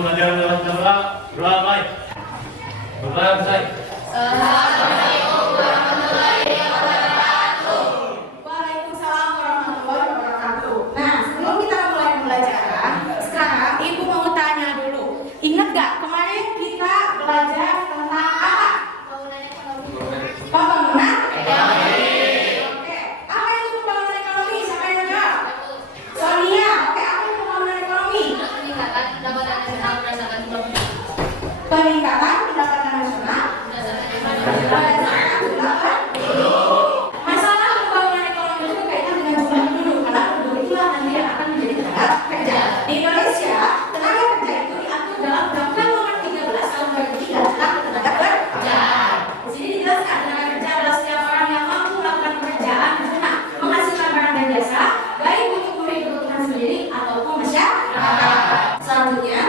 pelajaran dalam berdoa baik. Berdoa baik. Assalamualaikum warahmatullahi wabarakatuh. Waalaikumsalam warahmatullahi wabarakatuh. Nah, sebelum kita mulai pembelajaran, sekarang Ibu mau tanya dulu. Ingat gak kemarin kita belajar tentang apa? Pembangunan ekonomi. Oke, apa itu pembangunan ekonomi? Siapa yang jawab? Sonia. Oke, apa itu pembangunan ekonomi? Peningkatan pendapatan nasional berdasarkan jumlah penduduk. Peningkatan pendapatan nasional berdasarkan jumlah penduduk. Masalah pembangunan ekonomi itu kaitan dengan jumlah penduduk, karena penduduk itulah nanti yang akan menjadi tenaga kerja. Di Indonesia, tenaga kerja itu diatur dalam Undang-Undang Nomor 13 Tahun 2003 tentang tenaga kerja. Di sini dijelaskan tenaga kerja adalah setiap orang yang mampu melakukan pekerjaan guna menghasilkan barang dan jasa, baik untuk memenuhi kebutuhan sendiri ataupun masyarakat. Selanjutnya,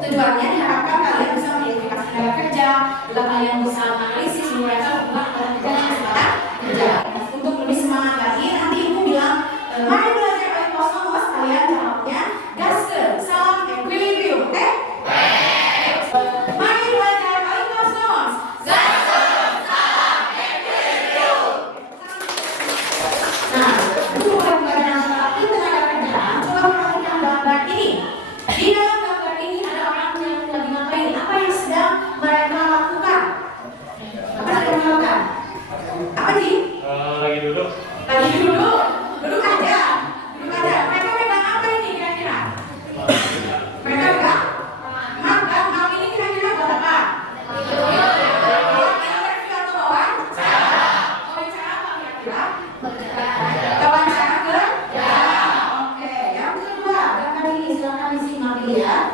tujuannya diharapkan kalian bisa mengidentifikasi tenaga kerja, juga kalian bisa menganalisis mereka hubungan antara kerja dan kesempatan kerja. Untuk lebih semangat lagi, nanti Ibu bilang, mari belajar oikosmos, kalian jawabnya gaske, salam equilibrium, oke? Mari belajar oikosmos, gaske, salam equilibrium. Nah, untuk gambaran yang terakhir tenaga kerja, coba perhatikan gambar ini. Di dalam gambar ini ada orang yang lagi ngapain? Apa yang sedang mereka lakukan? Apa yang mereka lakukan? Apa sih? Lagi duduk. Lagi duduk. Duduk aja. Duduk aja. Mereka pegang apa ini kira-kira? Mereka pegang? Makan. Hal ini kira-kira buat apa? Interview atau wawancara? Wawancara apa kira-kira? Wawancara kerja. Oke. Yang kedua, gambar ini silakan disimak lihat.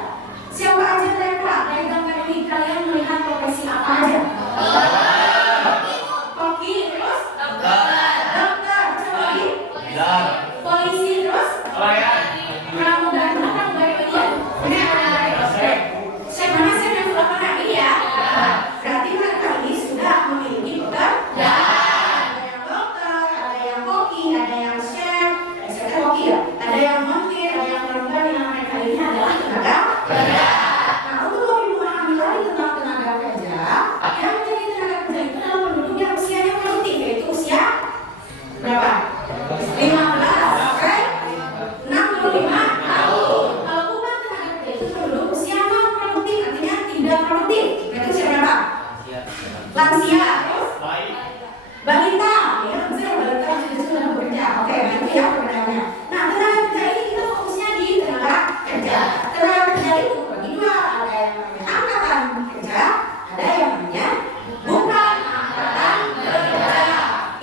Siapa aja mereka? Dari gambar ini kalian melihat profesi apa aja? Koki, terus? Dokter, coba lagi. Polisi, terus? Pramugari, pramugari bagian. Ini pramugari. Chef mana chef yang sudah pernah ini ya? Berarti mereka ini sudah memiliki pekerjaan. Ada yang dokter, ada yang koki, ada yang chef, koki ya. Ada yang montir, ada yang pramugari. Yang mereka ini adalah tenaga kerja. Nah, untuk lebih memahami lagi tentang tenaga kerja, yang menjadi tenaga kerja itu adalah penduduk yang usianya produktif, yaitu usia berapa? 15, oke? 65 tahun. Kalau bukan tenaga kerja itu penduduk usia non produktif, artinya tidak produktif. Berarti usia berapa? Lansia, terus? Balita, ya, bisa balita sudah bekerja. Oke, nanti ya perbedaannya. Nah, tenaga kerja ini kita fokusnya di tenaga kerja. Tenaga kerja itu bagi dua, ada yang namanya angkatan kerja, ada yang namanya bukan angkatan kerja.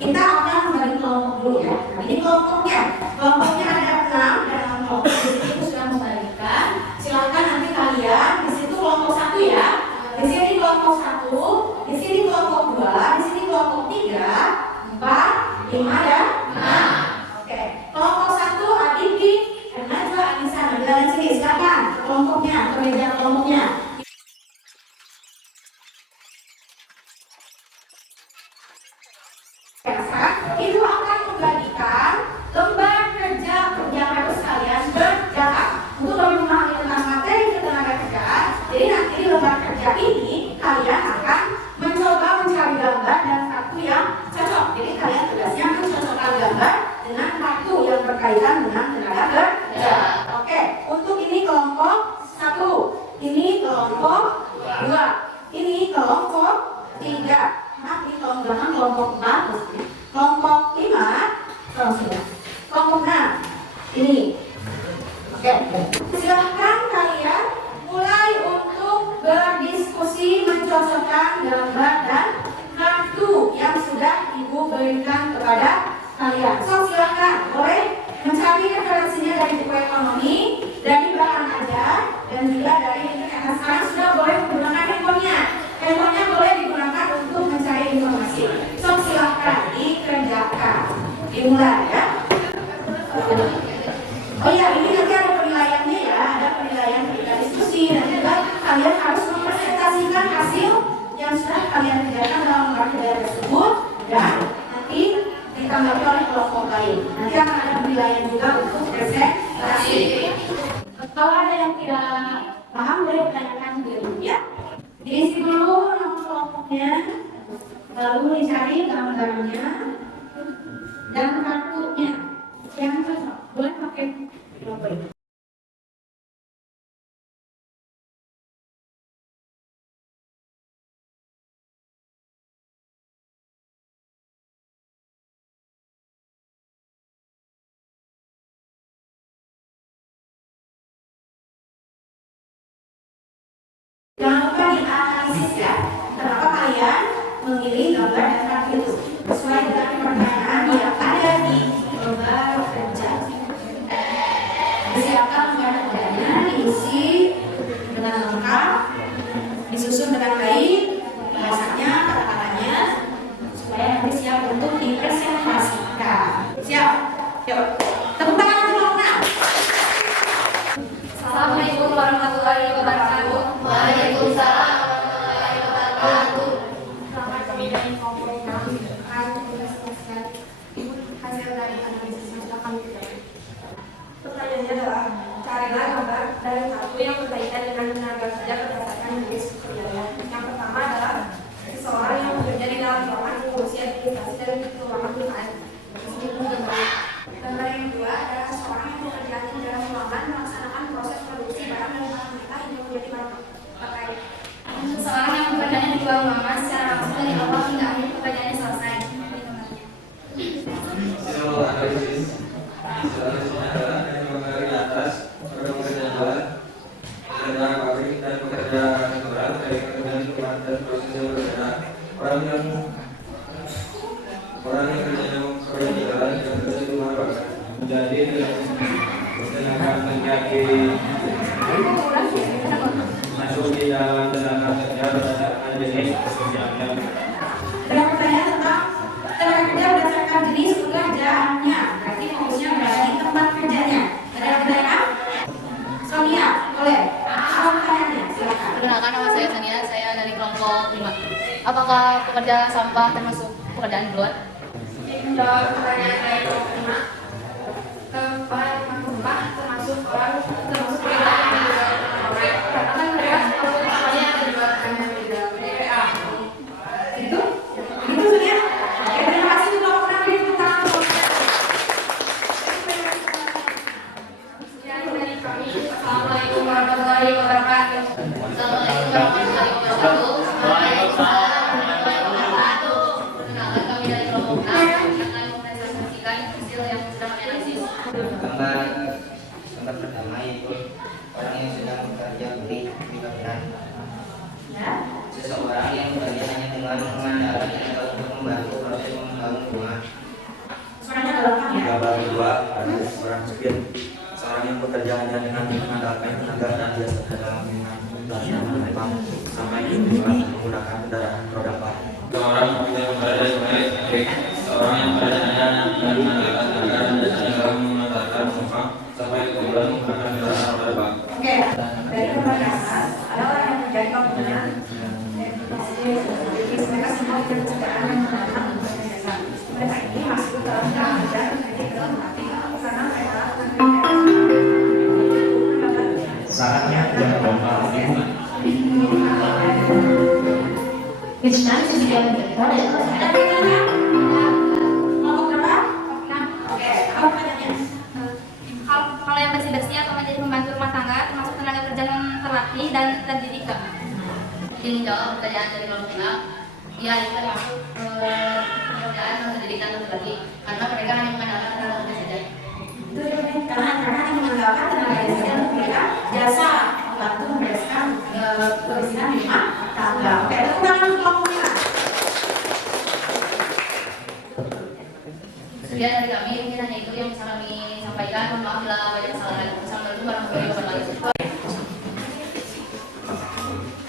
Kita akan membagi kelompok dulu ya. Nah, ini kelompoknya ada 6 dan kelompok di sini itu sudah membagikan. Silakan nanti kalian di situ kelompok 1 ya. Di sini kelompok 1, di sini kelompok 2, di sini kelompok 3, 4, 5 dan 6. Oke, kelompok 1 Adiki, Najwa, Anissa, Nabila dan sini silakan kelompoknya, ke meja kelompoknya. Itu akan membagikan lembar kerja harus kalian berjalan untuk lebih memahami tentang materi ketenaga kerjaan. Jadi nanti di lembar kerja ini kalian akan mencoba mencari gambar dan kartu yang cocok. Jadi kalian tugasnya mencocokkan gambar dengan kartu yang berkaitan dengan tenaga kerja. Oke, untuk ini kelompok 1, ini kelompok 2, ini kelompok 3. Nah, ini kelompok 4. Kelompok 5, kelompok 6, ini. Oke, silahkan kalian mulai untuk berdiskusi mencocokkan gambar dan kartu yang sudah Ibu berikan kepada kalian. So, silahkan boleh mencari referensinya dari buku ekonomi, dari bahan ajar, dan juga dari internet. Nah, sekarang sudah boleh menggunakan handphonenya. Handphonenya boleh digunakan untuk mencari informasi. So, silahkan dikerjakan. Dimulai ya. Oh iya, ini nanti ada penilaiannya ya. Ada penilaian ketika diskusi. Dan juga kalian harus mempresentasikan hasil yang sudah kalian kerjakan dalam lembar kerja tersebut. Dan nanti ditanggapi oleh kelompok lain. Nanti akan ada penilaian juga untuk presentasi. Kalau ada yang tidak paham boleh tanyakan dulu ya. Diisi dulu nama kelompoknya, lalu dicari gambarnya dan kartunya yang cocok. Boleh pakai nomor ini. Jangan lupa dianalisis ya, kenapa kalian memilih gambar dan kartu itu sesuai dengan pertanyaan yang ada di gambar kerja. Siapkan gambar kerjanya, diisi dengan lengkap, disusun dengan baik, bahasanya, kata-katanya, supaya nanti siap untuk dipresentasikan. Siap? Yuk, tepuk tangan untuk Lorna. Assalamualaikum warahmatullahi wabarakatuh. Waalaikumsalam warahmatullahi wabarakatuh. Selamat kami dari kelompok 6 akan menjelaskan hasil dari analisis naskah kami. Pertanyaannya adalah carilah gambar dari kartu yang berkaitan dengan tenaga kerja berdasarkan jenis pekerjaan. Yang pertama adalah seseorang yang bekerja di dalam ruangan mengurusi administrasi dan keuangan perusahaan. Gambar yang kedua adalah seseorang yang bekerja di dalam ruangan melaksanakan proses produksi barang dan mentah hingga menjadi barang pakai. Seseorang yang bekerja di luar ruangan secara langsung dari awal hingga akhir pekerjaannya selesai. Hasil analisis adalah yang gambar di atas pada pekerjaan luar, pekerja pabrik dan pekerja kantoran dari pekerjaan lingkungan dan proses yang berbeda. Orang yang kerjanya bekerja di jalan dan bekerja di rumah bahkan menjadi tenaga menjadi masuk di dalam tenaga kerja berdasarkan jenis pekerjaannya. Ada pertanyaan tentang tenaga kerja berdasarkan jenis pekerjaannya. Berarti fokusnya berada di tempat kerjanya. Ada pertanyaan? Sonia, boleh? Apa pertanyaannya? Silakan. Perkenalkan, nama saya Sania, saya dari kelompok 5. Apakah pekerja sampah termasuk pekerjaan di luar? Menjawab pertanyaan dari kelompok 5, para sampah termasuk orang termasuk pekerjaan yang di luar pabrik. Akan melihat kalau utamanya ada di luar hanya di dalam TPA. Itu? Itu Sonia? Oke, terima kasih untuk kelompok 6 beri tepuk tangan untuk mereka. Sekian dari kami. Assalamualaikum warahmatullahi wabarakatuh. Assalamualaikum warahmatullahi wabarakatuh. Waalaikumsalam warahmatullahi wabarakatuh. Perkenalkan, kami dari kelompok 6 akan mempresentasikan hasil yang sedang kami analisis. Gambar pertama yaitu orang yang sedang bekerja di bangunan. Seseorang yang bekerja hanya dengan mengandalkan tenaga untuk membantu proses membangun rumah. Suaranya agak lengkap ya. Gambar kedua ada seorang supir, seorang yang bekerja hanya dengan mengandalkan tenaga dan jasa dalam menempatkan sampai di tujuan menggunakan kendaraan roda 4. Seorang yang berada di pabrik, seorang yang bekerja hanya dengan mengandalkan tenaga dan jasa dalam mengantarkan penumpang sampai di tujuan menggunakan kendaraan roda 4. Oke, dari gambar ke atas ada orang yang menjadi bangunan. Jadi mereka semua punya pekerjaan yang menantang untuk jasa. Mereka ini masuk dalam tenaga kerja dan menjadi dalam hati karena mereka Saatnya jangan lupa Krishna sudah ada pertanyaan? Kelompok berapa? Oke, apa pertanyaannya? Kalau yang bersih-bersih atau menjadi pembantu rumah tangga termasuk tenaga kerja yang terlatih dan terdidik nggak? Ini jawab pertanyaan dari kelompok 6. Ya, itu termasuk pekerjaan yang terdidik dan terlatih karena mereka hanya mengandalkan tenaga kerja saja. Itu karena mereka hanya mengandalkan tenaga kerja untuk memberikan jasa membantu membereskan kebersihan di rumah tangga. Oke, tepuk tangan untuk kelompok merah. Sekian dari kami, mungkin hanya itu yang bisa kami sampaikan. Mohon maaf bila banyak kesalahan. Assalamualaikum warahmatullahi wabarakatuh.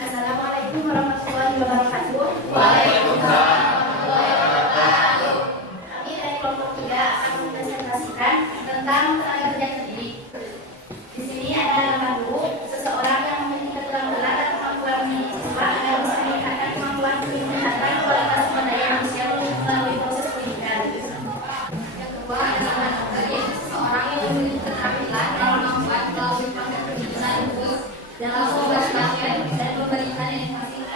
Assalamualaikum warahmatullahi wabarakatuh. Waalaikumsalam warahmatullahi wabarakatuh. Kami dari kelompok 3 akan mempresentasikan tentang tenaga kerja terdidik. Di sini ada gambar dulu seseorang yang memiliki keterampilan dan kemampuan siswa agar bisa meningkatkan kemampuan meningkatkan kualitas sumber daya manusia melalui proses pendidikan. Yang kedua adalah seseorang yang memiliki keterampilan dan kemampuan melalui proses pendidikan dalam penguasaan dan pemerintahan yang masih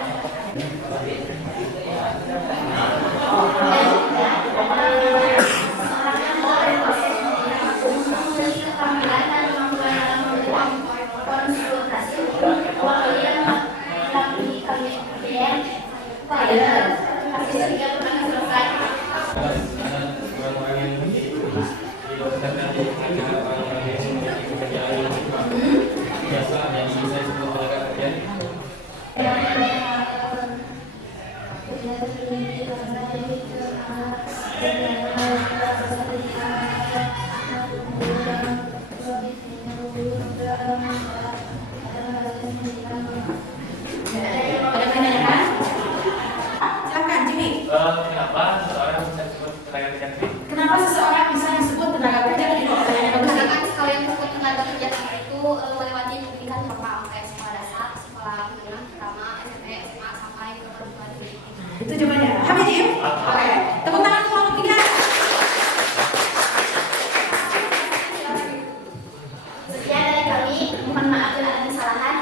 Kenapa seseorang bisa disebut tenaga kerja aktif? Kenapa seseorang bisa disebut tenaga kerja aktif? Misalkan kalau yang disebut tenaga kerja aktif itu melewati pendidikan formal kayak sekolah dasar, sekolah menengah pertama, SMP, SMA sampai ke perguruan tinggi. Itu jawabannya. Habis Jim? Oke. Tepuk tangan untuk kelompok 3. Sekian dari kami. Mohon maaf bila ada kesalahan.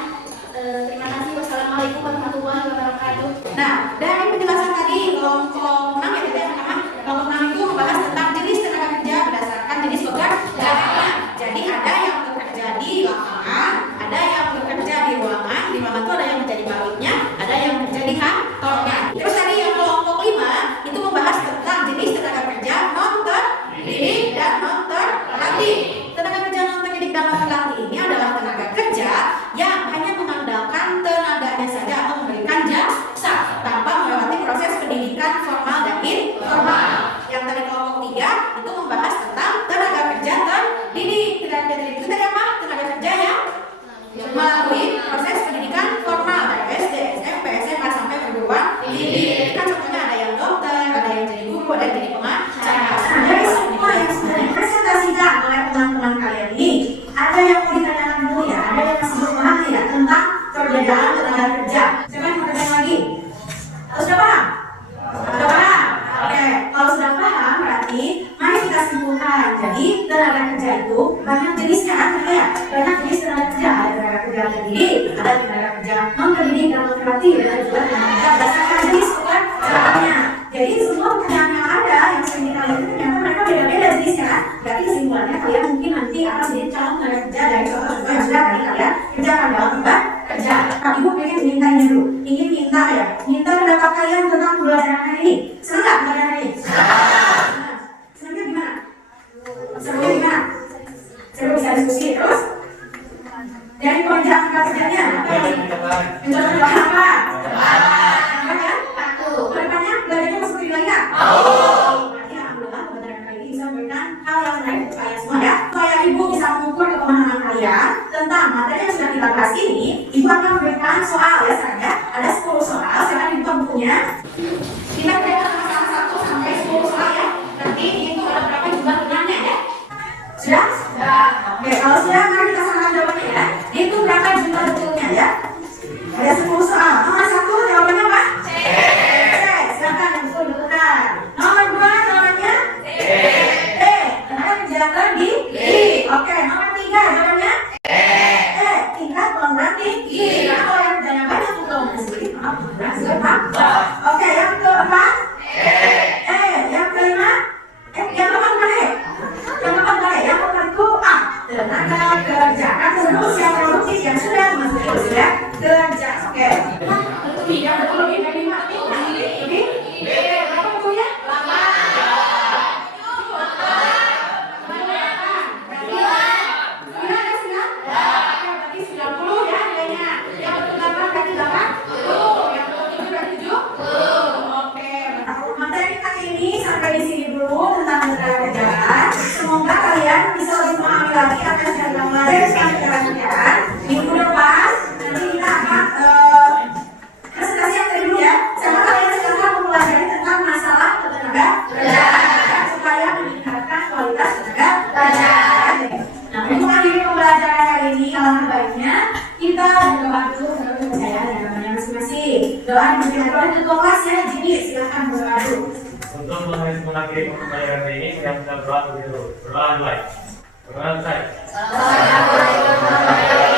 Terima kasih. Wassalamualaikum warahmatullahi wabarakatuh. Nah, dari penjelasan tadi kelompok 6 ya kita yang pertama. Kelompok 6 itu membahas tentang jenis tenaga kerja berdasarkan jenis pekerjaannya. Jadi ada yang bekerja di lapangan, ada yang bekerja di ruangan. Di ruangan itu ada yang menjadi baliknya, ada yang bekerja di kantornya. Terus tadi yang kelompok 5 itu membahas tentang jenis tenaga kerja non terdidik dan non terlatih. Tenaga kerja non terdidik dan non terlatih ini adalah tenaga kerja yang hanya mengandalkan tenaganya saja atau memberikan jasa tanpa melewati proses pendidikan formal dan informal. Yang tadi kelompok 3 itu membahas tentang tenaga kerja terdidik. Tenaga kerja terdidik itu tadi apa? Tenaga kerja yang melalui proses pendidikan formal dari SD, SMP, SMA sampai perguruan tinggi. Kan contohnya ada yang dokter, ada yang jadi guru, ada yang jadi pengacara. Nah, dari semua yang sudah dipresentasikan oleh teman-teman kalian ini, ada yang mau ditanyakan dulu ya? Ada yang masih belum paham tidak tentang perbedaan tenaga kerja? Siapa yang mau bertanya lagi? Sudah paham? Sudah paham? Oke, kalau sudah paham berarti mari kita simpulkan. Jadi tenaga kerja itu banyak jenisnya kan ya? Banyak jenis tenaga kerja. Ada tenaga kerja terdidik, ada tenaga kerja non terdidik dan non terlatih, ada juga tenaga kerja berdasarkan jenis pekerjaannya. Jadi semua pekerjaan yang ada yang sering kita lihat itu ternyata mereka beda-beda jenisnya kan? Berarti kesimpulannya kalian mungkin nanti akan menjadi calon tenaga kerja dari contoh-contoh yang sudah tadi kalian kerjakan dalam tempat kerja. Nah, Ibu pengen mintanya dulu. Ingin minta ya? Minta pendapat kalian tentang pembelajaran hari ini. Senang nggak pembelajaran hari ini? Senangnya gimana? Senangnya gimana? Saya bisa diskusi terus. Dari pengerjaan pekerjaannya apa yang mencoba apa? Apa ya? Kedepannya belajarnya masuk lagi nggak? Berarti alhamdulillah pembelajaran kali ini bisa memberikan hal yang menarik untuk kalian semua ya. Supaya Ibu bisa mengukur kepemahaman kalian tentang materi yang sudah kita bahas ini, Ibu akan memberikan soal ya sekarang ya. Ada 10 soal, sekarang dibuka bukunya. Kita kerjakan masalah 1 sampai 10 soal ya. Nanti itu ada berapa jumlah benarnya ya? Sudah? Oke, kalau sudah mari kita samakan jawabannya ya. Itu berapa jumlah betulnya ya? Ada 10 soal. Nomor 1 jawabannya apa? C. Silakan yang betul betulkan. Nomor 2 jawabannya D. Tenaga kerja terdidik. Oke, nomor 3 jawabannya tingkat pengangguran tinggi. Karena kalau yang kerjanya banyak untuk sedikit maaf pengangguran sedikit. Oke, yang keempat yang kelima yang keempat mana ya? Yang keempat mana ya? Yang keempat itu tenaga kerja. Kan terus yang produktif yang sudah memasuki usia kerja. Oke. Lebih yang betul lebih dari 5 lebih berapa betulnya? 90 ya nilainya. Yang betul 8 berarti 80. Yang betul 7 berarti 70. Oke. Materi kali ini sampai di sini dulu tentang tenaga kerjaan. Semoga kalian bisa lebih memahami lagi apa yang sudah kita pelajari selanjutnya. Minggu depan nanti kita akan presentasi yang tadi dulu ya. Sama kalian sekarang mempelajari tentang masalah tenaga kerjaan supaya meningkatkan kualitas tenaga kerjaan. Nah, untuk akhiri pembelajaran hari ini, alangkah baiknya kita berdoa dulu menurut kepercayaan dan agamanya masing-masing. Doa dipimpin oleh ketua kelas ya, jadi silakan berdoa dulu. Untuk mengakhiri pembelajaran hari ini, kita bisa berdoa dulu. Berdoa mulai. Berdoa selesai. Assalamualaikum warahmatullahi wabarakatuh.